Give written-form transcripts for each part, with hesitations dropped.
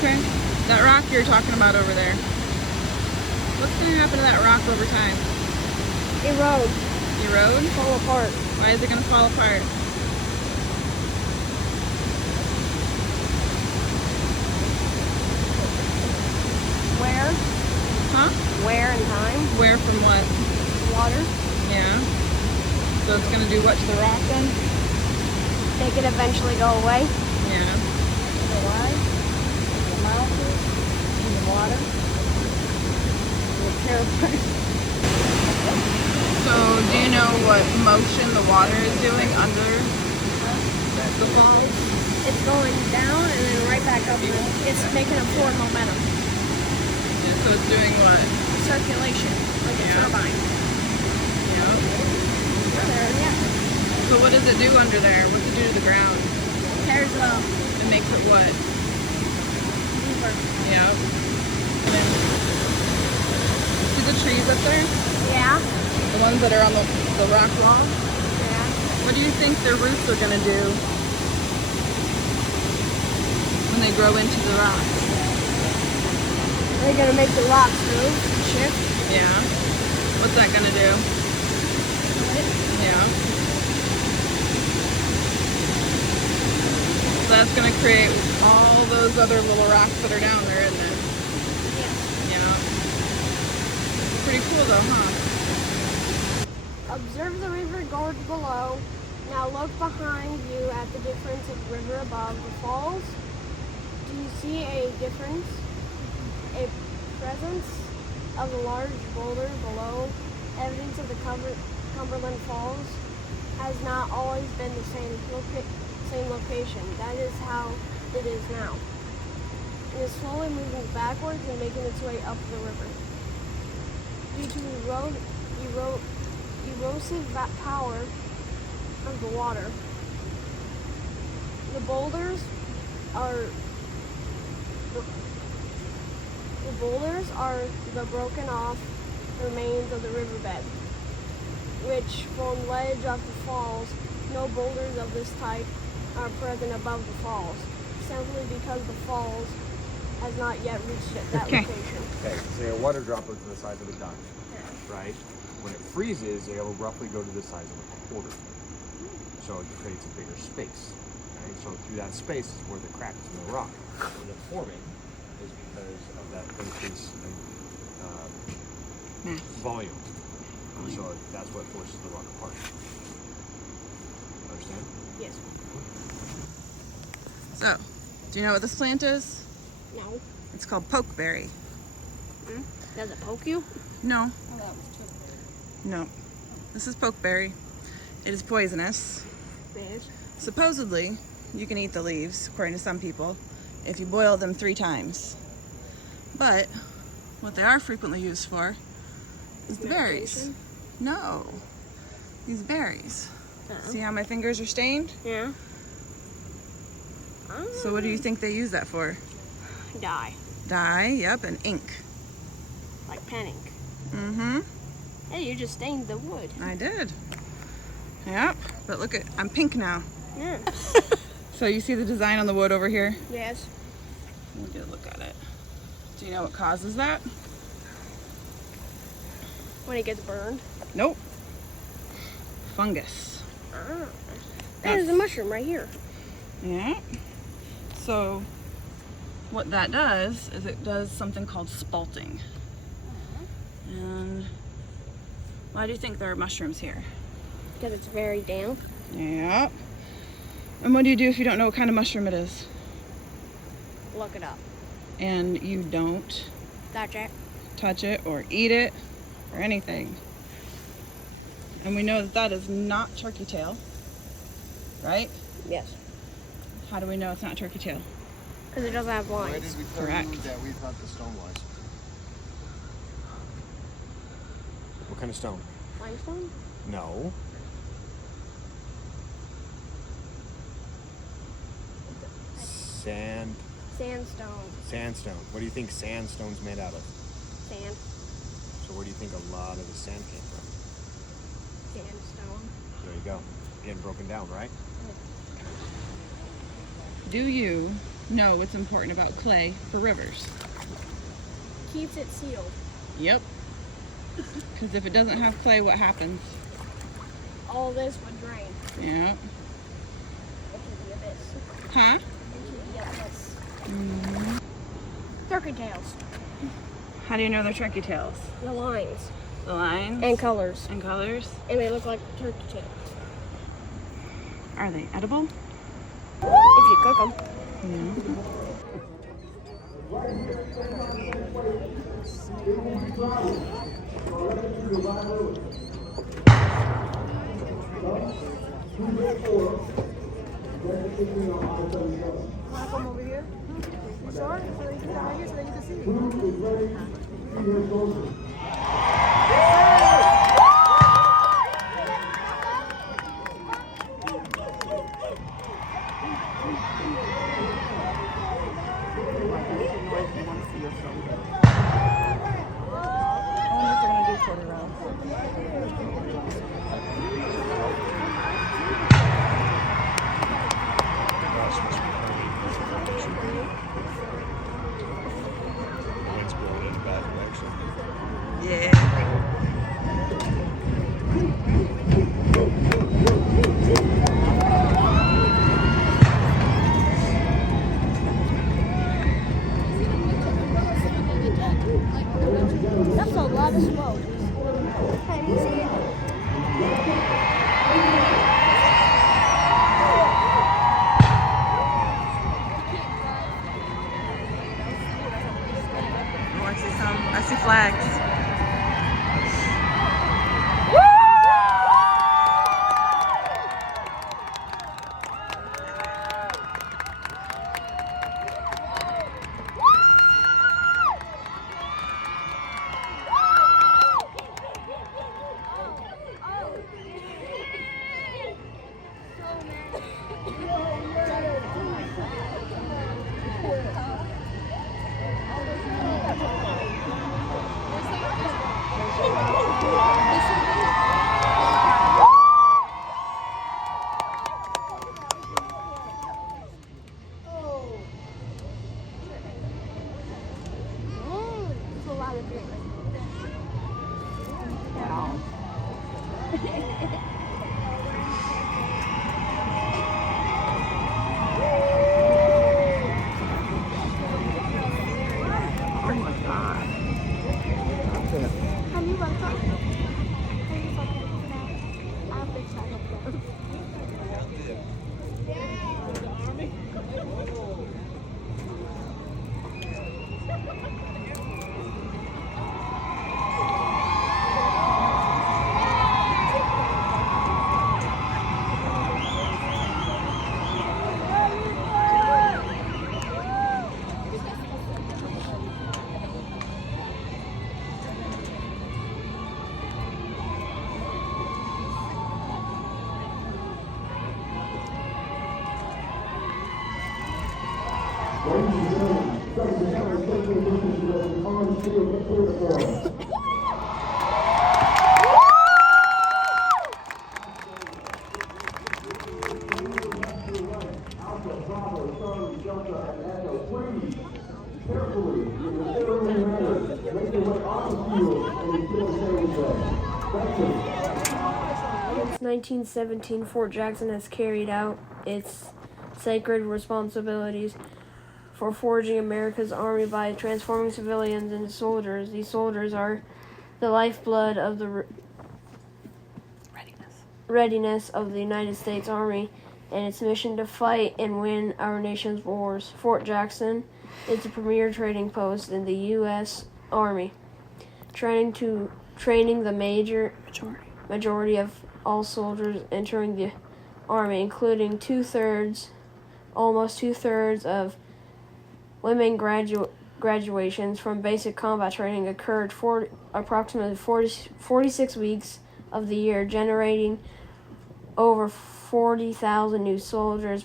Okay. That rock you're talking about over there. What's going to happen to that rock over time? Erode. Erode? Fall apart. Why is it going to fall apart? Wear. Huh? Wear and time. Where from what? Water. Yeah. So it's going to do what to the rock then? Make it eventually go away. Yeah. The why? The molecules in the water. So do you know what motion the water is doing under the falls? It's going down and then right back up. It's making a forward momentum. Yeah, so it's doing what? Circulation, like a turbine. Yeah. There, yeah. So what does it do under there? What's it do to the ground? Tears it up. It makes it what? Deeper. Yeah. See the trees up there? Yeah. The ones that are on the rock wall? Yeah. What do you think their roots are going to do when they grow into the rocks? They're gonna make the rocks move and shift. Yeah. What's that going to do? Yeah. So that's going to create all those other little rocks that are down there, isn't it? Yeah. Yeah. Pretty cool though, huh? Observe the river gorge below. Now look behind you at the difference of the river above the falls. Do you see a difference? A presence of a large boulder below? Evidence of the Cumberland Falls has not always been the same location. That is how it is now. It is slowly moving backwards and making its way up the river. Due to erosive power of the water, the boulders are the broken off remains of the riverbed, which form ledge of the falls. No boulders of this type are present above the falls, simply because the falls has not yet reached that location. Okay, say a water droplet the size of a dime, right? When it freezes, it'll roughly go to the size of a quarter. So it creates a bigger space, right? So through that space is where the cracks in the rock are forming, is because of that increase in volume. So that's what forces the rock apart. Understand? Yes. So, do you know what this plant is? No. It's called pokeberry. Does it poke you? No. No. This is pokeberry. It is poisonous. Yes. Supposedly, you can eat the leaves, according to some people, if you boil them 3 times. But what they are frequently used for is the berries. No. These berries. See how my fingers are stained? Yeah. So what do you think they use that for? Dye. Dye, yep, and ink. Like pen ink. Mm-hmm. Hey, you just stained the wood. I did. Yep, but look at, I'm pink now. Yeah. So you see the design on the wood over here? Yes. We'll get a look at it. Do you know what causes that? When it gets burned. Nope. Fungus. Ah. There's a mushroom right here. Yeah. So what that does is it does something called spalting. And why do you think there are mushrooms here? Because it's very damp. Yeah. And what do you do if you don't know what kind of mushroom it is? Look it up. And you don't touch it or eat it or anything. And we know that that is not turkey tail, right? Yes. How do we know it's not turkey tail? Because it doesn't have Why lines. did we tell Correct. you that we thought the stone was? What kind of stone? Limestone? No. Sandstone. Sandstone. What do you think sandstone's made out of? Sand. So where do you think a lot of the sand came from? Sandstone. There you go. Getting broken down, right? Do you know what's important about clay for rivers? Keeps it sealed. Yep. Because if it doesn't have clay, what happens? All this would drain Yeah. into the abyss. Huh? Into the abyss. Mm-hmm. Turkey tails. How do you know they're turkey tails? The lines. The lines? And colors. And colors? And they look like turkey tails. Are they edible? If you cook them. No. Want to come over here? You sure? So you can come right here so that you can see. Wind's blowing in a bad direction. Yeah. That's a lot of smoke. Hey, you see it? Oh, I see some. I see flags. It's a lot of drink. Oh my god. Have you run from? Have you run from? I'm excited. Since 1917, Fort Jackson has carried out its sacred responsibilities for forging America's army by transforming civilians into soldiers. These soldiers are the lifeblood of the readiness of the United States Army and its mission to fight and win our nation's wars. Fort Jackson is the premier training post in the U.S. Army, training the majority of all soldiers entering the Army, including almost two-thirds of women graduations from basic combat training occurred for approximately 46 weeks of the year, generating over 40,000 new soldiers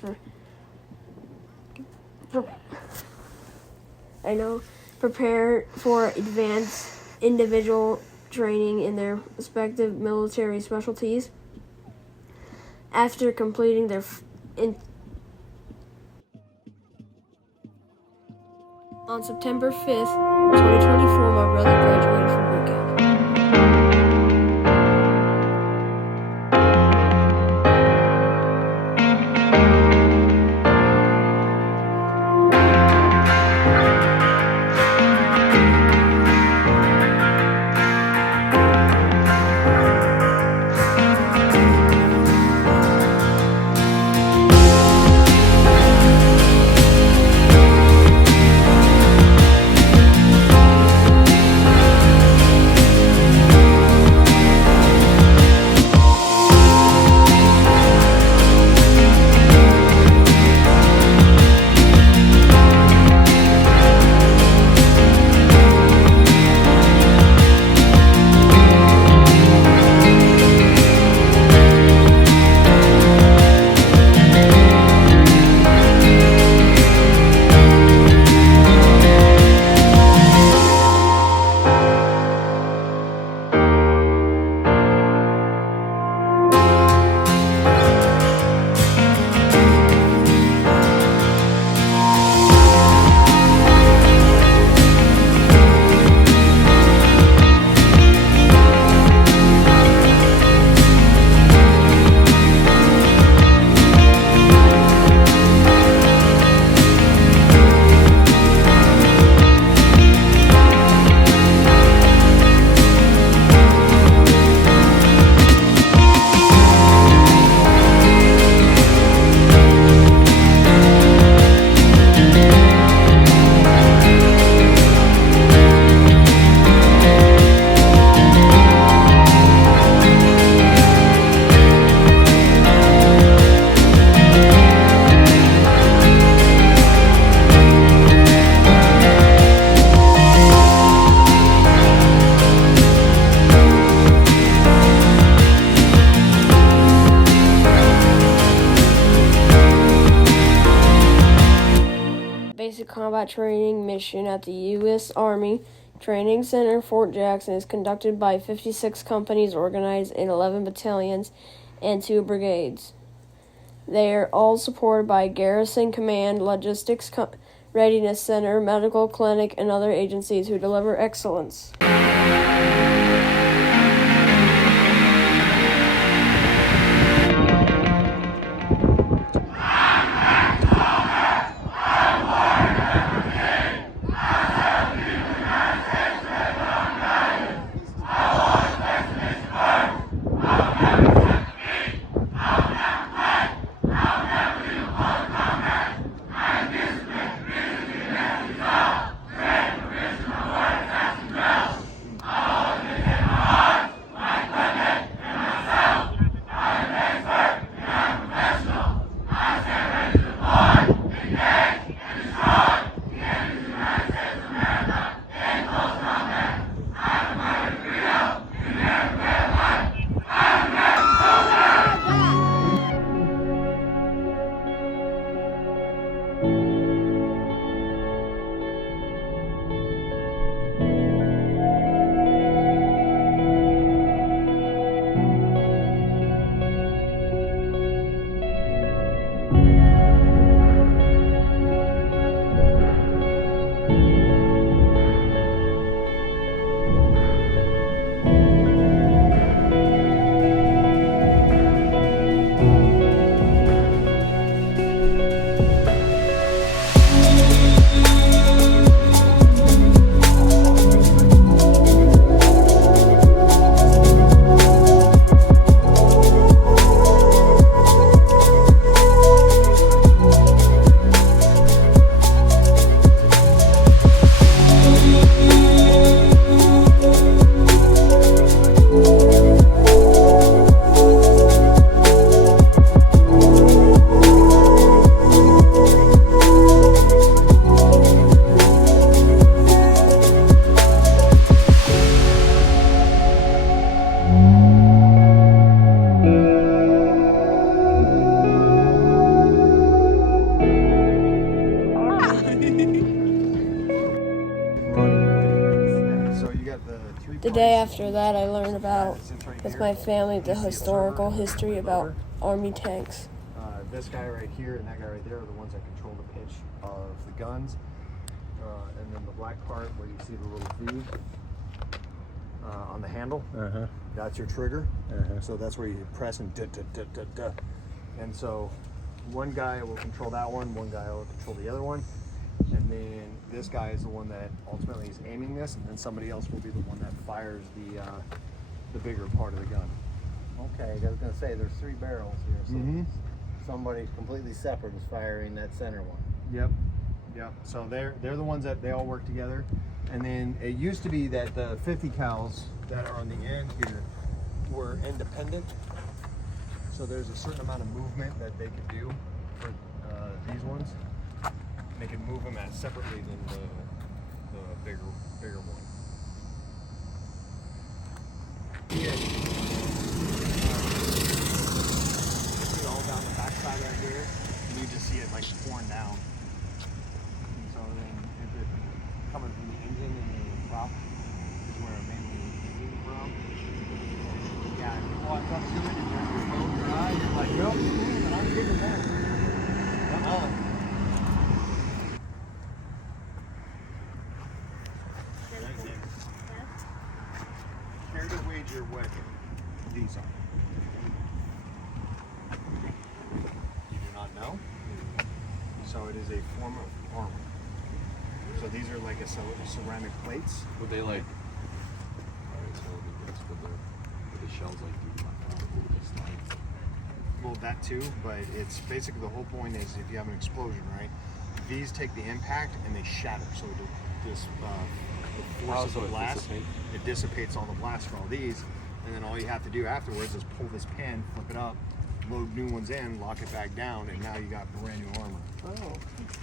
prepared for advanced individual training in their respective military specialties. After completing their On September 5th, 2024, my brother graduated from boot camp. Basic combat training mission at the U.S. Army Training Center, Fort Jackson, is conducted by 56 companies organized in 11 battalions and 2 brigades. They are all supported by Garrison Command, Logistics Readiness Center, Medical Clinic, and other agencies who deliver excellence. The day after that, I learned about, with my family, the historical history about Army tanks. This guy right here and that guy right there are the ones that control the pitch of the guns. and then the black part where you see the little V on the handle. That's your trigger. So that's where you press and da. And so one guy will control that one guy will control the other one, and then this guy is the one that ultimately is aiming this, and then somebody else will be the one that fires the bigger part of the gun. Okay, I was gonna say there's 3 barrels here, so somebody completely separate is firing that center one. Yep. So they're the ones that they all work together, and then it used to be that the 50 cals that are on the end here were independent. So there's a certain amount of movement that they could do for these ones. They can move them as separately than the bigger one. All down the backside right here, and you just see it like pouring down. And so then if it's coming from the engine and the prop is where it mainly came from. Yeah, if you walk up to it and you're close your eyes, you're like, nope, I'm getting that. Care to wager what these are? You do not know? So it is a form of armor. So these are like ceramic plates. Would they like? Alright, so would the shells like do slide? Well, that too, but it's basically the whole point is if you have an explosion, right? These take the impact and they shatter. So the force of the blast, it dissipates all the blast for all these, and then all you have to do afterwards is pull this pin, flip it up, load new ones in, lock it back down, and now you got brand new armor. Oh.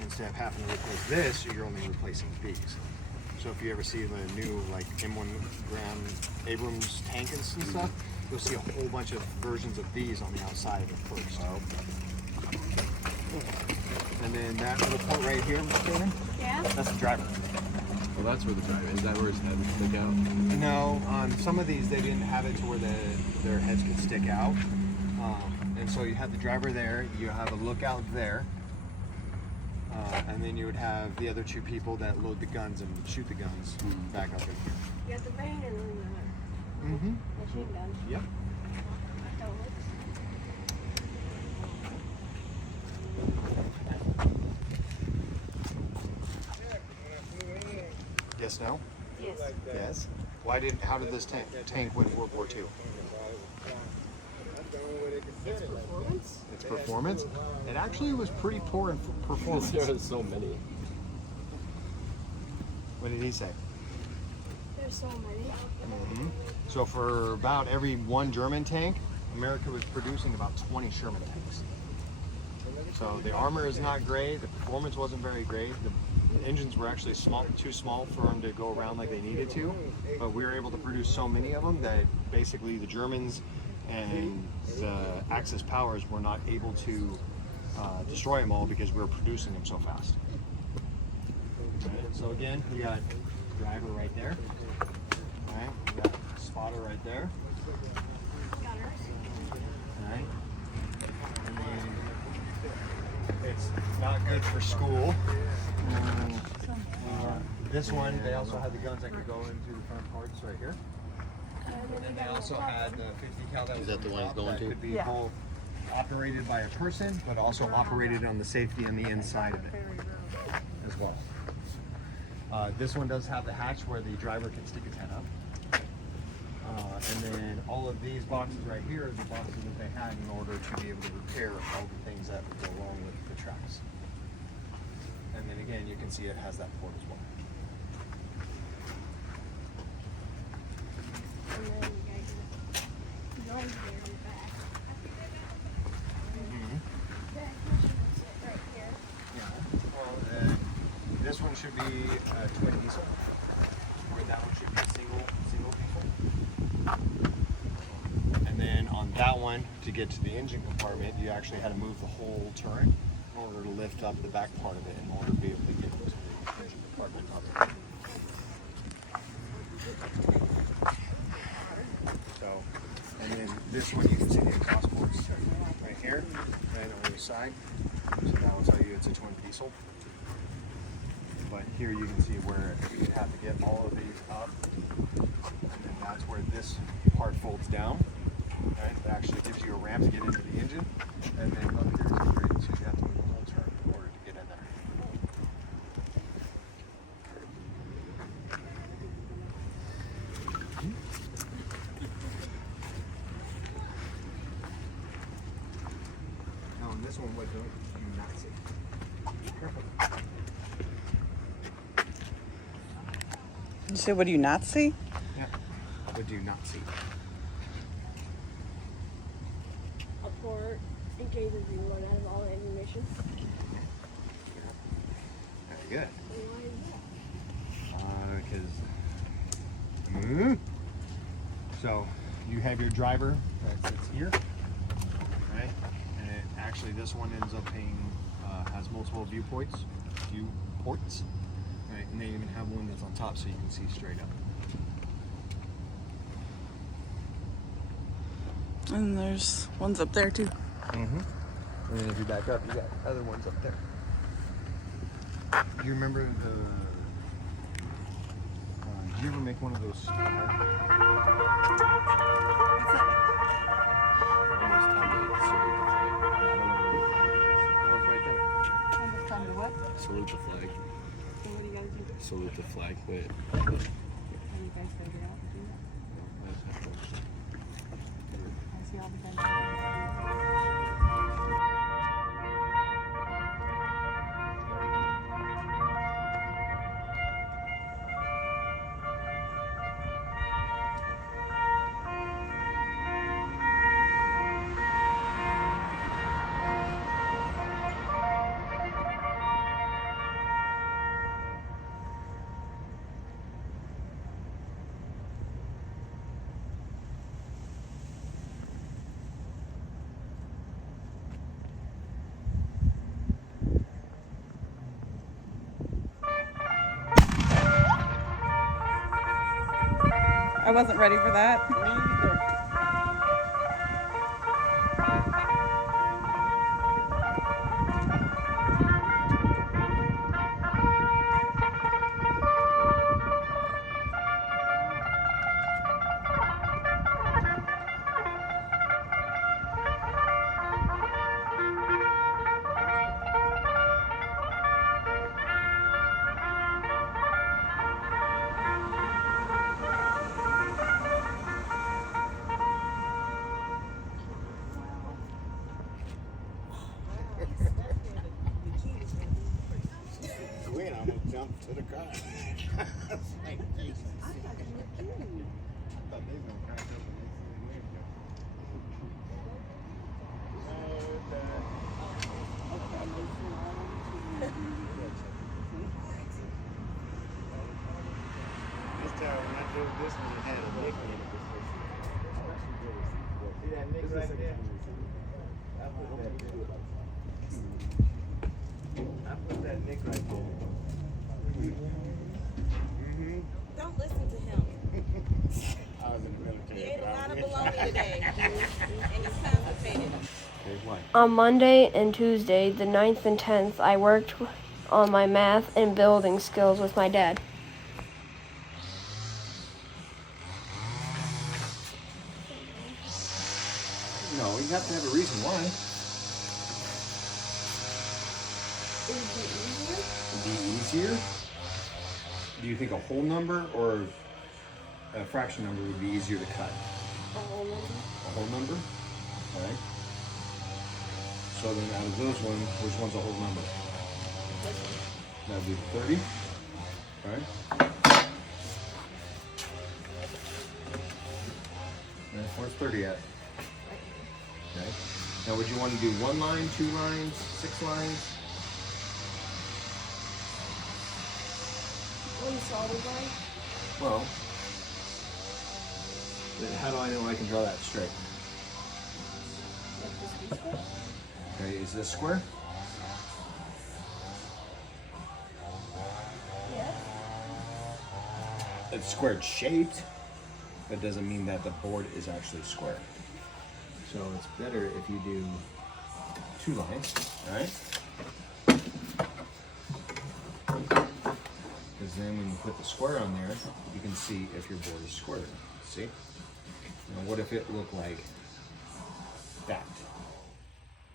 Instead of having to replace this, you're only replacing these. So if you ever see the new like M1 Graham Abrams tank and stuff, you'll see a whole bunch of versions of these on the outside of it first. And then that little part right here, Mr. Cannon, Yeah? that's the driver. Well, that's where the driver is. That where his head would stick out? No, on some of these they didn't have it to where their heads could stick out. And so you have the driver there, you have a lookout there, and then you would have the other 2 people that load the guns and shoot the guns back up in here. You got the main and then the machine gun. Yep. That works. Yes, no? Yes. Yes. How did this tank win World War II? It's performance. Its performance? It actually was pretty poor in performance. There's so many. What did he say? There's so many. So for about every 1 German tank, America was producing about 20 Sherman tanks. So the armor is not great, the performance wasn't very great, the engines were actually too small for them to go around like they needed to, but we were able to produce so many of them that basically the Germans and the Axis powers were not able to destroy them all because we were producing them so fast. Right, so again, we got driver right there. Right, we got spotter right there. Gunners. Right, and then it's not good for school. This one, they also had the guns that could go into the front parts right here. And then they also had the 50 cal that was that the one he's going that to? could be both operated by a person, but also operated on the safety on the inside of it as well. This one does have the hatch where the driver can stick his head up. And then all of these boxes right here are the boxes that they had in order to be able to repair all the things that would go along with the tracks. And then again, you can see it has that port as well. And then you guys guns there in the back. That should sit right here. Yeah. Well, this one should be a twin diesel, where that one should be a single diesel. And then on that one, to get to the engine compartment, you actually had to move the whole turret in order to lift up the back part of it in order to be able to get into the engine compartment up. So, and then this one you can see the exhaust ports right here, and on the side. So that will tell you it's a twin diesel. But here you can see where you have to get all of these up, and then that's where this part folds down. Right? It actually gives you a ramp to get into the engine, and then up here is the brake, so you have to move the whole turn in order to get in there. Now on this one, what do you not see? Careful. You say, what do you not see? Yeah. What do you not see? A port in case if you run out of all the ammunition. Very good. Why is that? Because so you have your driver that sits here, right? And it, actually, this one ends up being has multiple viewports, right? And they even have one that's on top so you can see straight up. And there's ones up there too. Mm-hmm. And then if you back up, you got other ones up there. Do you remember the? Did you ever make one of those? Almost time to salute the flag. One's right there. Almost time to what? Salute the flag. So what do you gotta do? Salute the flag. Wait. How do you guys gotta get out and do that? I see all the I wasn't ready for that. Me either. Wait, I'm gonna jump to the car. Like, Jesus. I thought they were gonna catch up and this time when I drove this one, it had a nick in it. See that nick right there? I put that there. I put that nick right there. Don't listen to him. I was in the military. He ate a lot of bologna today, and he's constipated. Okay, why? On Monday and Tuesday, the 9th and 10th, I worked on my math and building skills with my dad. No, you have to have a reason why. It'd be easier? Do you think a whole number or a fraction number would be easier to cut? A whole number. A whole number? Alright. So then out of those ones, which one's a whole number? That would be the 30. Alright. And where's 30 at? Okay. Now would you want to do 1 line, 2 lines, 6 lines? One solid line. Well, then how do I know I can draw that straight? Okay, is this square? Yes. It's squared shaped, but doesn't mean that the board is actually square. So it's better if you do 2 lines, all right? is then when you put the square on there, you can see if your board is square or not. See? Now what if it looked like that?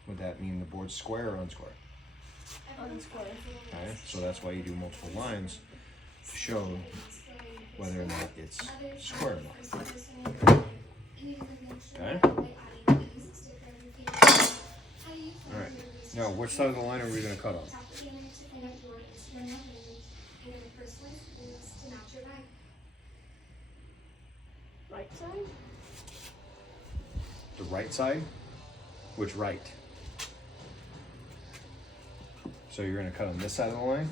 Would that mean the board's square or unsquare? Unsquare. Okay, so that's why you do multiple lines to show whether or not it's square or not. Okay? Alright, now which side of the line are we going to cut on? Right side? The right side? Which right? So you're going to cut on this side of the line?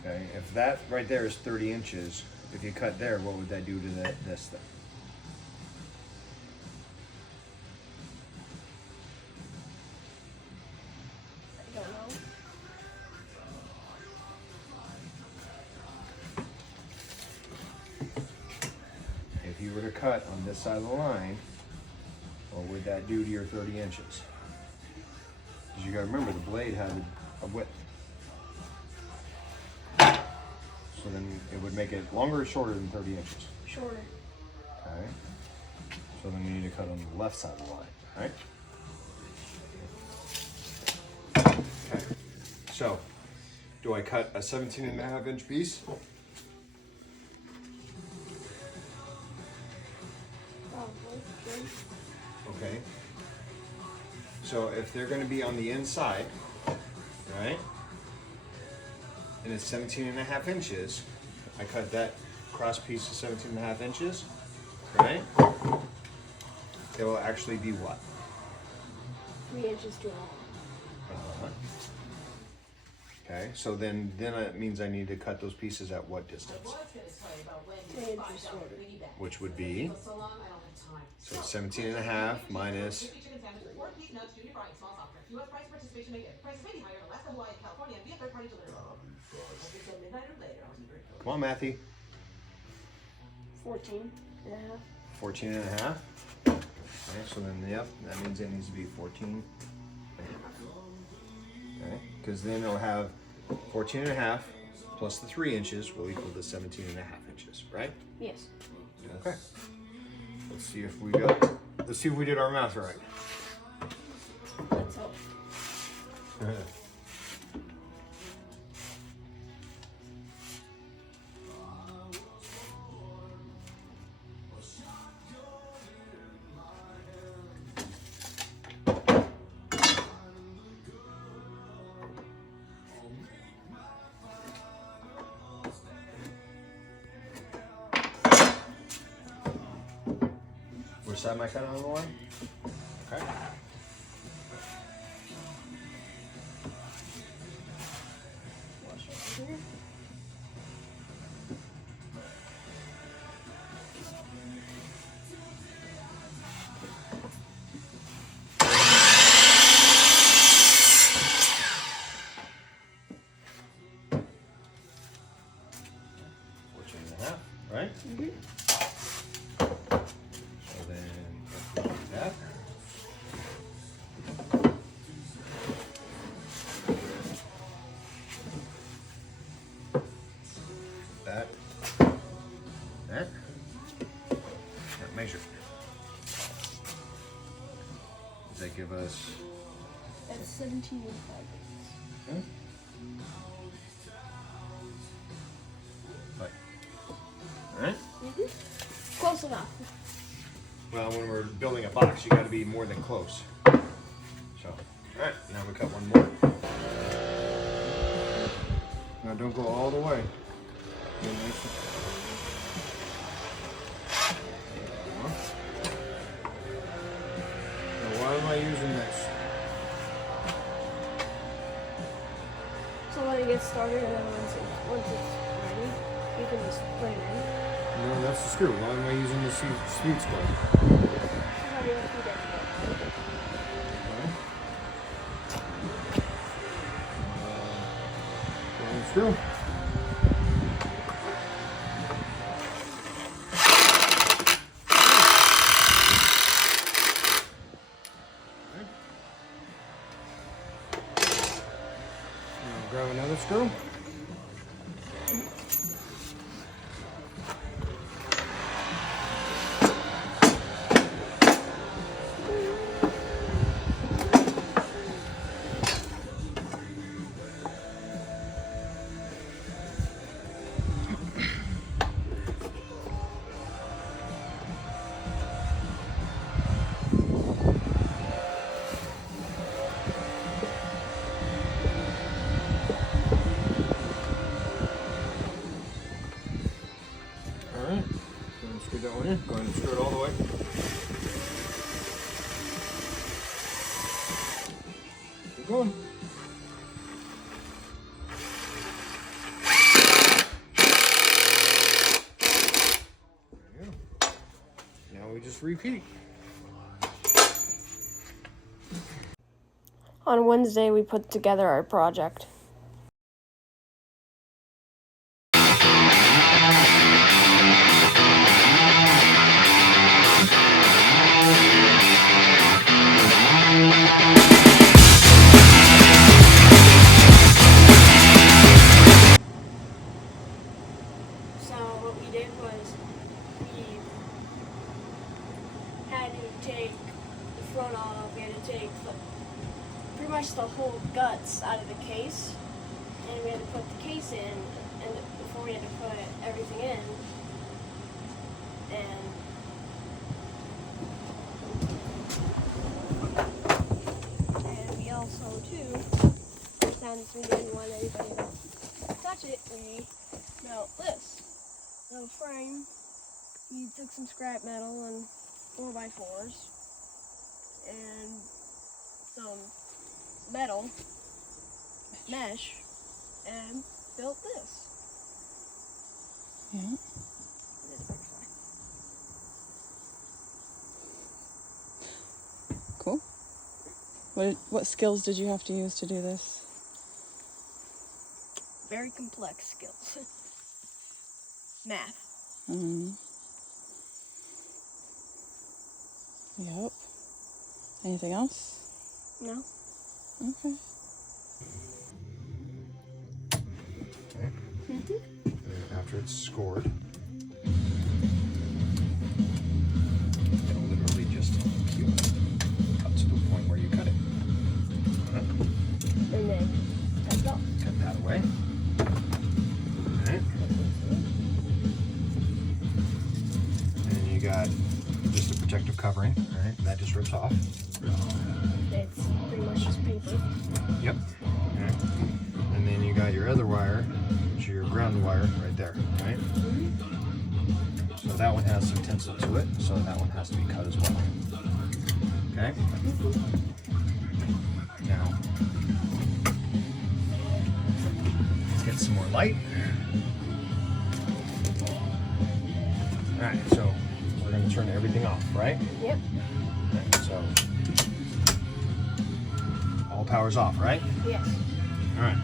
Okay, if that right there is 30 inches, if you cut there, what would that do to this thing? I don't know. If you were to cut on this side of the line, what would that do to your 30 inches? Because you gotta remember the blade had a width. So then it would make it longer or shorter than 30 inches. Shorter. Okay. So then we need to cut on the left side of the line, right? Okay. So, do I cut a 17.5-inch piece? Probably. Sure. Okay. So if they're going to be on the inside, right? And it's 17.5 inches, I cut that cross piece to 17.5 inches, right? It will actually be what? 3 inches too long. Okay, so then it means I need to cut those pieces at what distance? 3 inches shorter. Which would be, so 17.5 minus, come on Matthew, 14 and a half. 14.5. Okay, so then, yep, that means it needs to be 14.5. Okay, because then it'll have 14.5 plus the 3 inches will equal the 17.5 inches, right? Yes. Okay. Let's see if we did our math right. Let's hope. Which side am I cutting on the line? Okay. Wash it here. Right? Mm-hmm. So then, if we do that. That. That. That measure. Does that give us? That's 17 and 5/8. Hmm? Like. Alright? Mm-hmm. Close enough. Well, when we're building a box, you got to be more than close. So, all right, now we cut one more. Now don't go all the way. Go nice and- Now, why am I using this? So when it gets started, and then once it's ready, you can just put it in. No, that's the screw. Why am I using the speed screw? How do you like it? One screw. Grab another screw. Yeah, go ahead and screw it all the way. Keep going. There you go. Now we just repeat. On Wednesday, we put together our project. So what we did was we had to take the front off, we had to take pretty much the whole guts out of the case, and we had to put the case in, and before we had to put everything in, and we also too, since we didn't want anybody to touch it, we built this little frame. We took some scrap metal and 4x4s and some metal mesh and built this. Yeah. It is a butterfly. Cool. What skills did you have to use to do this? Very complex skills. Math. Yep. Anything else? No? Okay. After it's scored, it'll literally just peel up to the point where you cut it. And then cut it off. Cut that away. Alright. And you got just a protective covering, right? That just rips off. It's pretty much just paper. Yep. Okay. And then you got your other wire, which is your ground wire right there, right? So that one has some tensile to it, so that one has to be cut as well. Okay? Now, let's get some more light. Alright, so we're going to turn everything off, right? Yep. Okay, so all power's off, right? Yes. Alright.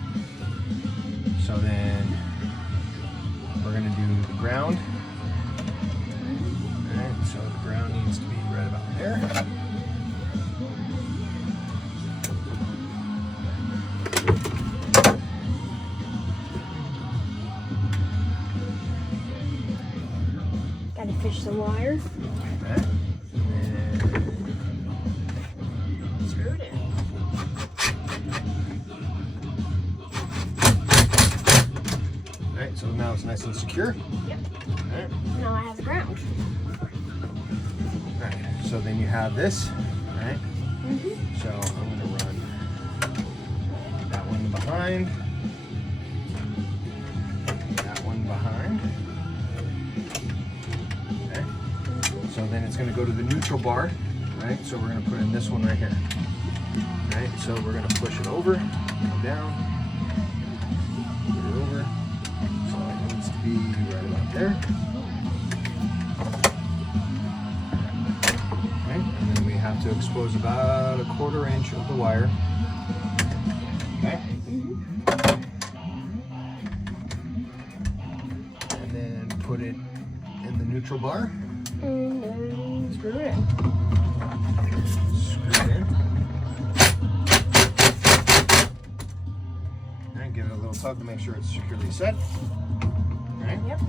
So then we're going to do the ground. Alright, so the ground needs to be right about there. Gotta fish some wire. Okay. And Screw it in. alright, so now it's nice and secure. Yep. Alright. Now I have the ground. Alright, so then you have this, right? Mm-hmm. So I'm gonna run that one behind, that one behind. Okay. So then it's gonna go to the neutral bar, right? So we're gonna put in this one right here. Right? So we're gonna push it over, come down, put it over. So it needs to be right about there. Okay, and then we have to expose about 1/4 inch of the wire. Okay. And then put it in the neutral bar. And then screw it in. Screw it in. And give it a little tug to make sure it's securely set. Right? Yep.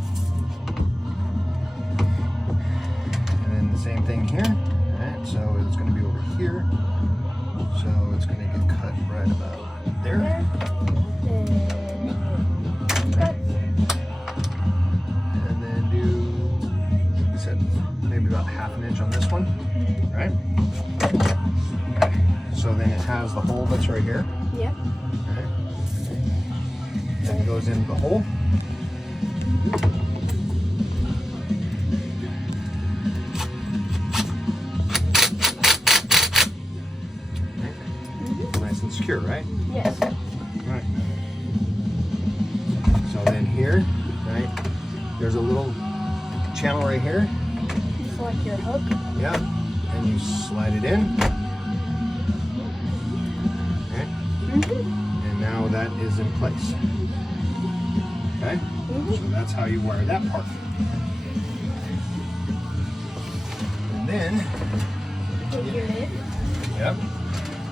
And then the same thing here. Alright, so it's going to be over here. So it's going to get cut right about there. There. And cut. And then do, like I said, maybe about 1/2 inch on this one. Right? Okay. So then it has the hole that's right here. Yep. Alright. And it goes into the hole. secure, right? Yes. Right. So then here, right, there's a little channel right here. Select your hook. Yeah. And you slide it in. Okay. And now that is in place. Okay? So that's how you wire that part. And then, Take your lid. yep.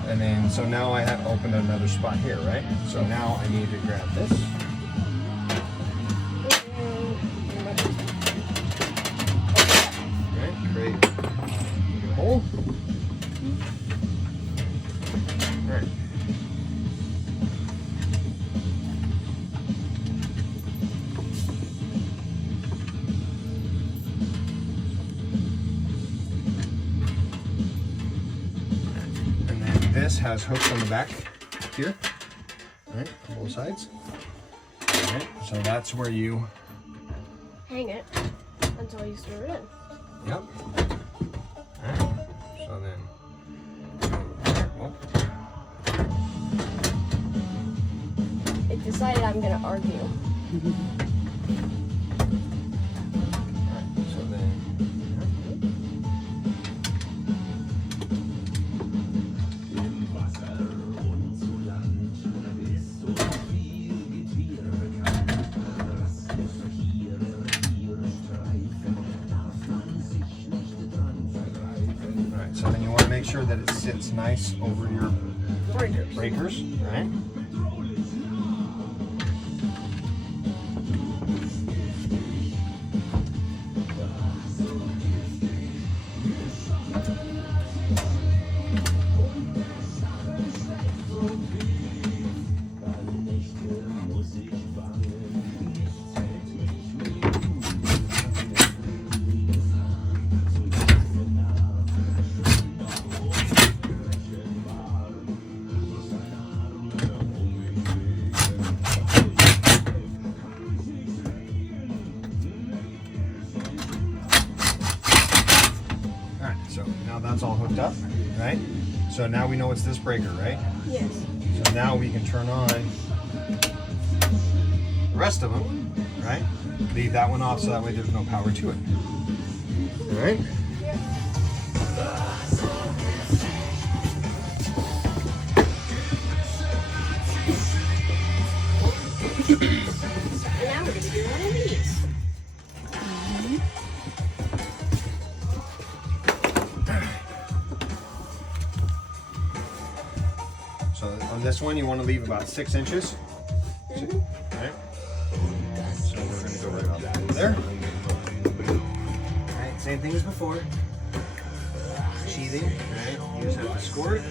And then, so now I have opened another spot here, right? So now I need to grab this. Right? Create a hole. Right. And then this has hooks on the back here, right, on both sides. Right, so that's where you, Hang it until you screw it in. yep. Right, so then, well, It decided I'm gonna argue. right, so then, right, so then you want to make sure that it sits nice over your breakers, right? Alright, so now that's all hooked up, right? So now we know it's this breaker, right? Yes. So now we can turn on the rest of them, right? Leave that one off so that way there's no power to it. Alright? And now we're gonna do one of these. So on this one you want to leave about 6 inches. Alright? So we're going to go right about there. Alright, same thing as before. Sheathing, right? You just have to score it.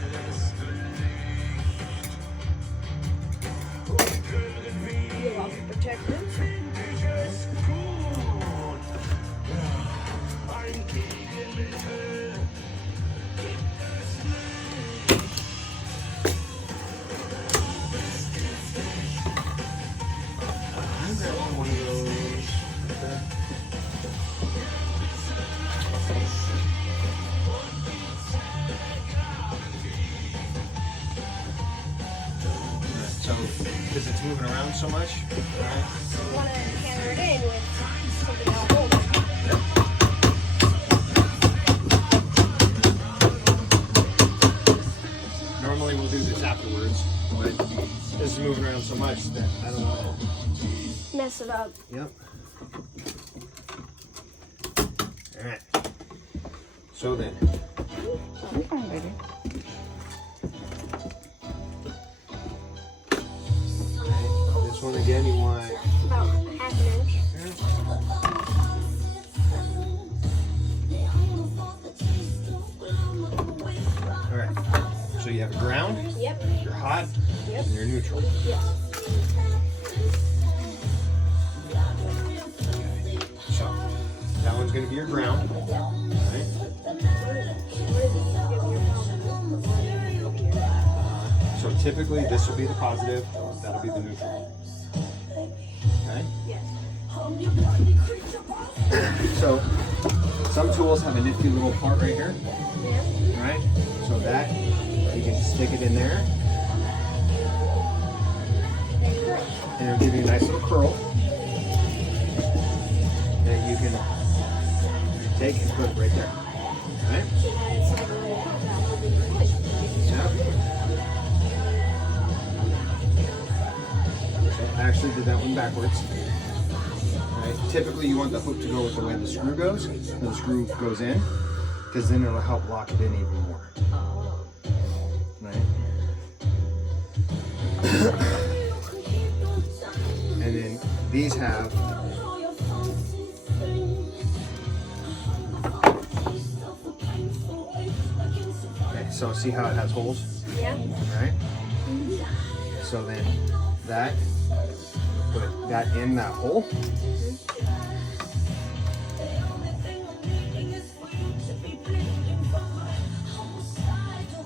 Peel off the protector. One of those. So, because it's moving around so much, right? You want to hammer it in with something that'll hold it. Normally we'll do this afterwards, but this is moving around so much that I don't know. Mess it up. Yep. Alright. So then, You're fine, baby. this one again you want. About half an inch. Alright. So you have a ground, Yep. you're hot, Yep. and you're neutral. Yes. So that one's going to be your ground. Right? So typically this will be the positive, that'll be the neutral. Okay? Yes. So some tools have a nifty little part right here, Yeah. right? So that you can stick it in there, And it'll give you a nice little curl that you can take and put right there. Right? So I actually did that one backwards. Right? Typically you want the hook to go with the way the screw goes, and the screw goes in, because then it'll help lock it in even more. Right? And then these have so see how it has holes? Yeah. Right? So then that, put that in that hole.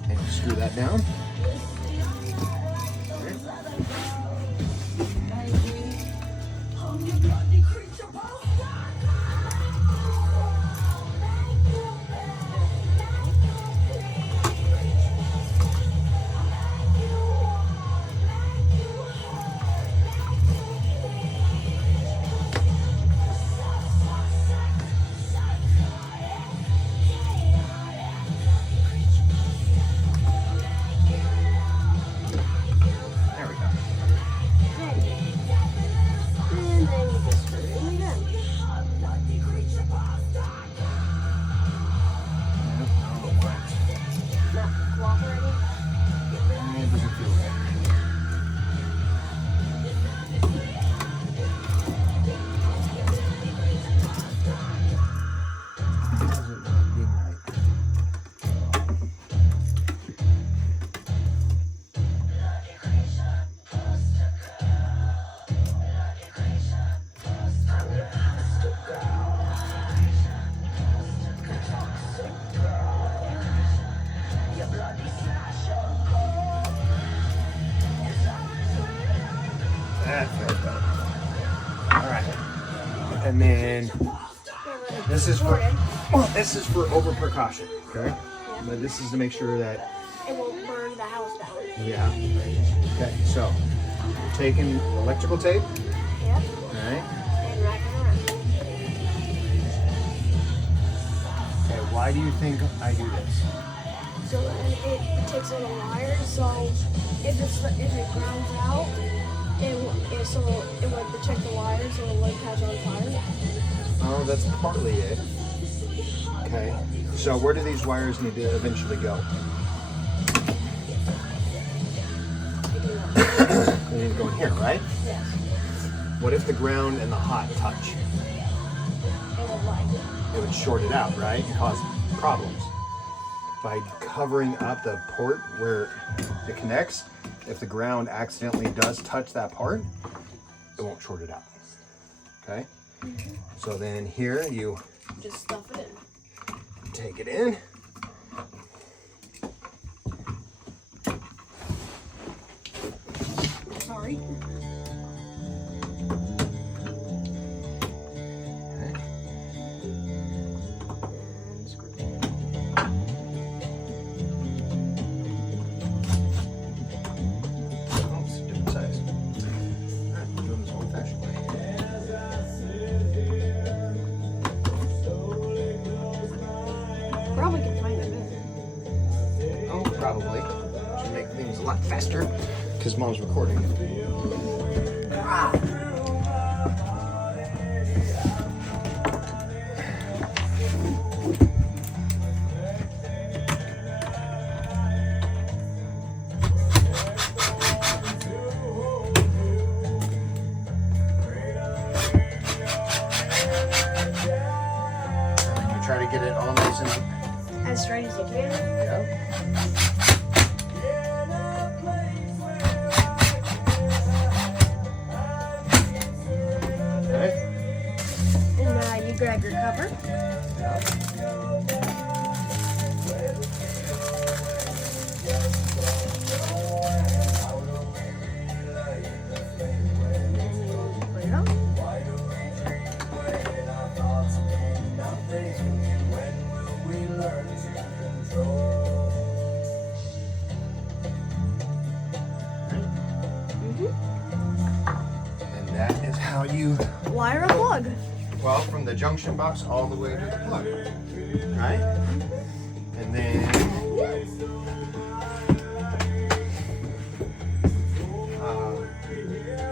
And you screw that down. Right. There we go. And then you just screw it in again. I don't know why. Not cooperating. It doesn't feel right. Why is it not being right? That feels better. All right, and then this is for over precaution, okay? But this is to make sure that It won't burn the house down. yeah. Okay, so you're taking electrical tape, Yep. all right? And wrap it around. Okay, why do you think I do this? So then it takes on the wire. So if it grounds out, it would protect the wire so it wouldn't catch on fire. Oh, that's partly it. Okay, so where do these wires need to eventually go? They need to go in here, right? Yes. What if the ground and the hot touch? It would light. It would short it out, right? And cause problems. By covering up the port where it connects, if the ground accidentally does touch that part, it won't short it out. Okay? So then here you Just stuff it in. take it in. Sorry. Okay. And screw it. Oh, it's a different size. Alright, we're doing this old-fashioned way. Probably can find it better. Oh, probably. Should make things a lot faster because Mom's recording it. And you try to get it all nice and As straight as you can. yeah. Okay. And you grab your cover. And then you put it on. wire a plug. Well, from the junction box all the way to the plug, right? And then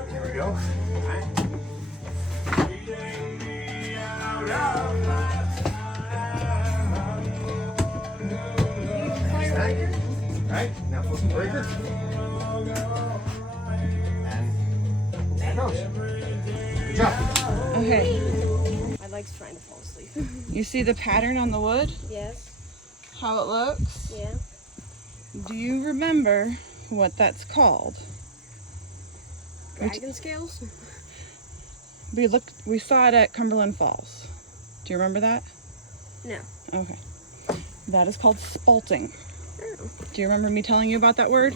here we go. Right? Right? Now flip the breaker. And there it goes. Good job. Okay. My leg's trying to fall asleep. You see the pattern on the wood? Yes. How it looks? Yeah. Do you remember what that's called? Dragon scales? We saw it at Cumberland Falls. Do you remember that? No. Okay. That is called spalting. Oh. Do you remember me telling you about that word?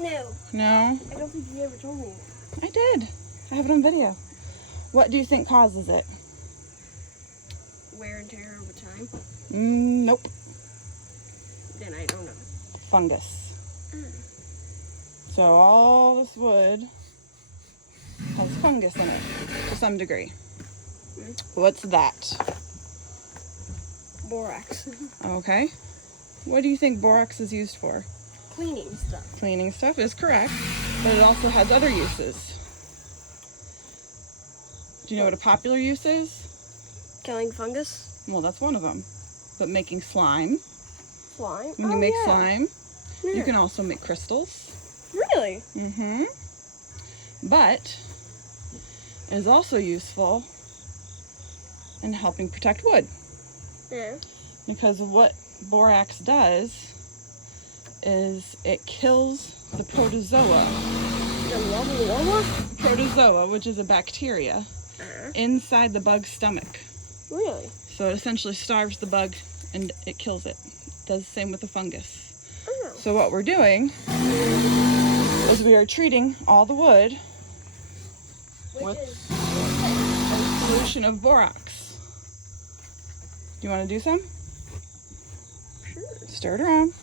No. No? I don't think you ever told me. I did. I have it on video. What do you think causes it? Wear and tear over time? Nope. Then I don't know. Fungus. So all this wood has fungus in it to some degree. What's that? Borax. Okay. What do you think borax is used for? Cleaning stuff. Cleaning stuff is correct, but it also has other uses. Do you know what a popular use is? Killing fungus. Well, that's one of them. But making slime. Slime. When you make slime, you Yeah. can also make crystals. Really? Mm-hmm. But it is also useful in helping protect wood. Yeah. Because what borax does is it kills the protozoa. Protozoa, which is a bacteria inside the bug's stomach. Really? So it essentially starves the bug and it kills it. It does the same with the fungus. Oh. So what we're doing is we are treating all the wood with a solution of borax. Do you want to do some? Sure. Stir it around.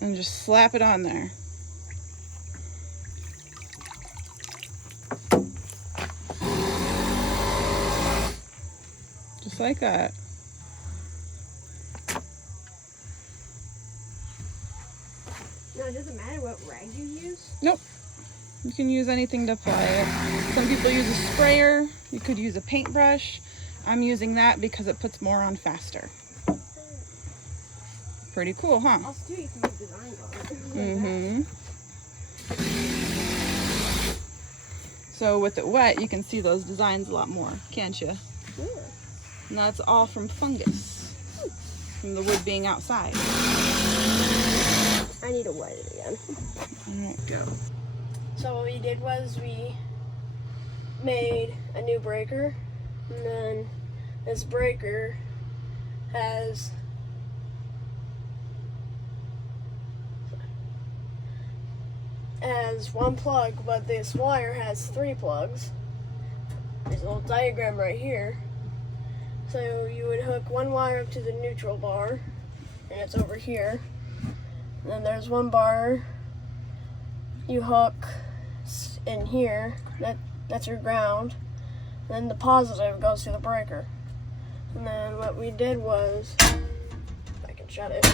And just slap it on there. Just like that. Now, does it matter what rag you use? Nope. You can use anything to apply it. Some people use a sprayer. You could use a paintbrush. I'm using that because it puts more on faster. Pretty cool, huh? Also, too, you can make designs on it. Mm-hmm. So with it wet, you can see those designs a lot more, can't you? Yeah. And that's all from fungus, from the wood being outside. I need to wet it again. All right, go. So what we did was we made a new breaker, and then this breaker has one plug, but this wire has 3 plugs. There's a little diagram right here. So you would hook one wire up to the neutral bar, and it's over here. And then there's one bar you hook in here, that's your ground. Then the positive goes to the breaker. And then what we did was, if I can shut it.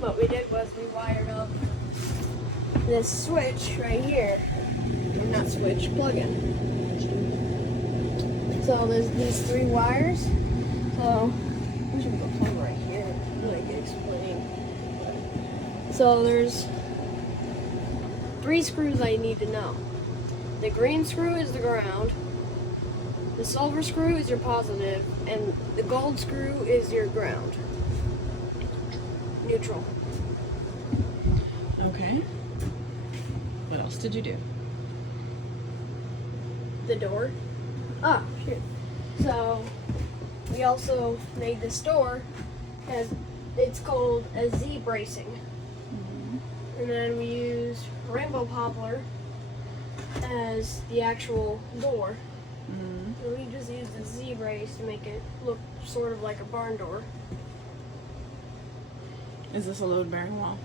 What we did was we wired up this switch right here. Or not switch, plug-in. So there's these 3 wires. So we should go plug right here, like explain. So there's 3 screws I need to know. The green screw is the ground, the silver screw is your positive, and the gold screw is your ground. Neutral. Okay. What else did you do? The door. Ah, shit. So we also made this door as it's called a Z bracing. And then we used rainbow poplar as the actual door. So we just used the Z brace to make it look sort of like a barn door. Is this a load-bearing wall?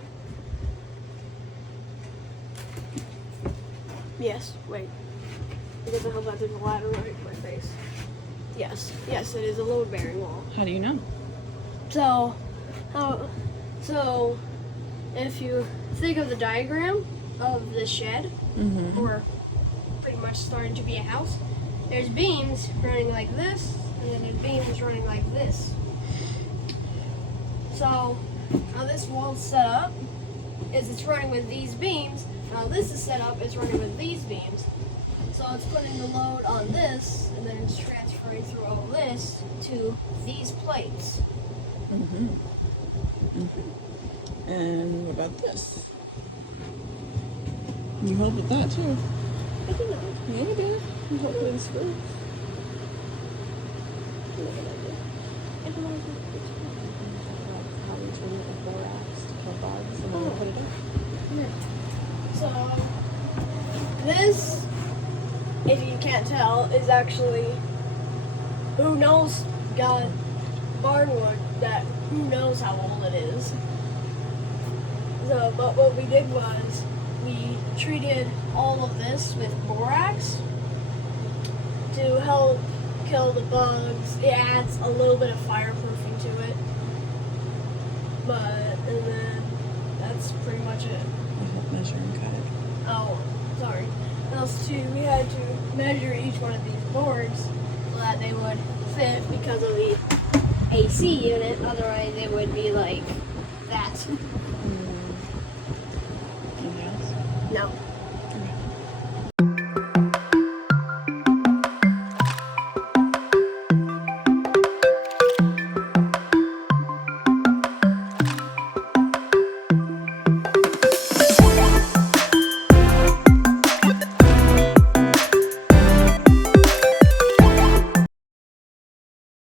Yes, wait. Because I hope that there's a ladder right in my face. Yes, yes, it is a load bearing wall. How do you know? So, so if you think of the diagram of the shed, Mm-hmm. or pretty much starting to be a house, there's beams running like this, and then there's beams running like this. So, how this wall's set up is it's running with these beams. How this is set up, it's running with these beams. So it's putting the load on this, and then it's transferring through all this to these plates. Mm-hmm. Mm-hmm. And what about this? You help with that too. I don't know. Yeah, you do. You help with these screws. So this, if you can't tell, is actually who knows got barnwood that who knows how old it is. So, but what we did was we treated all of this with borax to help kill the bugs. It adds a little bit of fireproofing to it. And then that's pretty much it. I help measure and cut it. Oh, sorry. And also too, we had to measure each one of these boards so that they would fit because of the AC unit. Otherwise, they would be like that. Anything else? No.